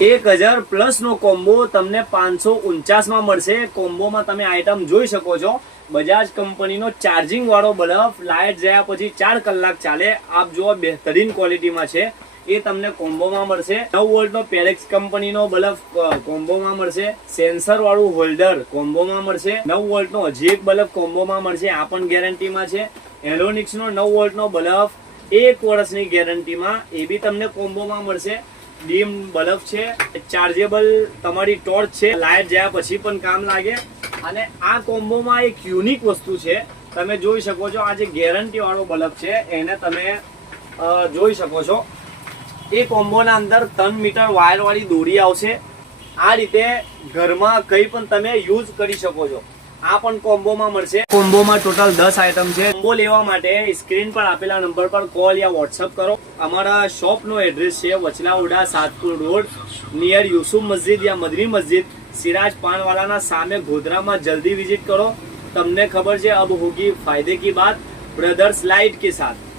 1000 plus નો combo તમને 549 માં મળશે। કોમ્બોમાં તમે આઈટમ જોઈ શકો છો, બજાજ કંપનીનો ચાર્જિંગ વાળો બલ્બ, લાઇટ જયા પછી 4 કલાક ચાલે, આપ જુઓ બેહતરીન ક્વોલિટીમાં છે, એ તમને કોમ્બોમાં મળશે। 9 વોલ્ટનો પેરેક્સ કંપનીનો બલ્બ કોમ્બોમાં મળશે। સેન્સર વાળું હોલ્ડર કોમ્બોમાં મળશે। 9 વોલ્ટનો હજી એક બલ્બ કોમ્બોમાં મળશે, આ પણ ગેરંટીમાં છે। હેલોનિક્સનો 9 વોલ્ટનો બલ્બ 1 વર્ષની ગેરંટીમાં, એ બી તમને કોમ્બોમાં મળશે। ડીમ બલ્બ છે, ચાર્જેબલ તમારી ટોર્ચ છે, લાઇટ જયા પછી પણ કામ લાગે। અને આ કોમ્બોમાં એક યુનિક વસ્તુ છે, તમે જોઈ શકો છો, આ જે ગેરંટી વાળો બલ્બ છે એને તમે જોઈ શકો છો। એ કોમ્બોના અંદર 3 મીટર વાયર વાળી દોરી આવશે। આ રીતે ઘરમાં કંઈ પણ તમે યુઝ કરી શકો છો। આ પણ કોમ્બોમાં મળશે। કોમ્બોમાં ટોટલ 10 આઈટમ છે। કોમ્બો લેવા માટે સ્ક્રીન પર આપેલા નંબર પર કોલ યા વોટ્સઅપ કરો। અમારા શોપનો એડ્રેસ છે વચલાઉડા સાતપુર રોડ, નિયર યુસુફ મસ્જિદ યા મદની મસ્જિદ, સિરાજ પાનવાલાના સામે, ગોધરામાં। જલ્દી વિઝિટ કરો। તમને ખબર છે, અબ હોગી ફાયદે કી બાત, બ્રધર્સ લાઇટ કે સાથ।